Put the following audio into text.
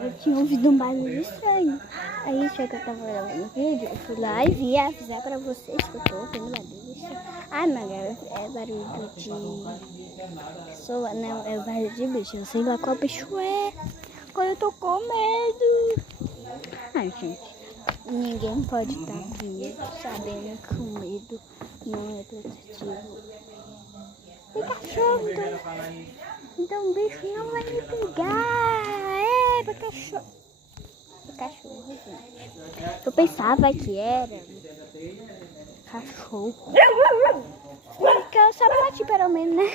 eu tinha ouvido um barulho estranho. Aí, já que eu tava gravando o vídeo, eu fui lá e vi avisar pra vocês que eu tô ouvindo barulho estranho. Ai, mas é barulho de... Não, é barulho de bicho. Eu sei lá qual bicho é. Agora eu tô com medo. Ai, gente, ninguém pode estar com medo, sabendo que o medo não é protegivo. Tem cachorro, então o bicho não vai me pegar. É cachorro. É cachorro, gente. Eu pensava que era cachorro. Porque eu só bati pelo menos, né?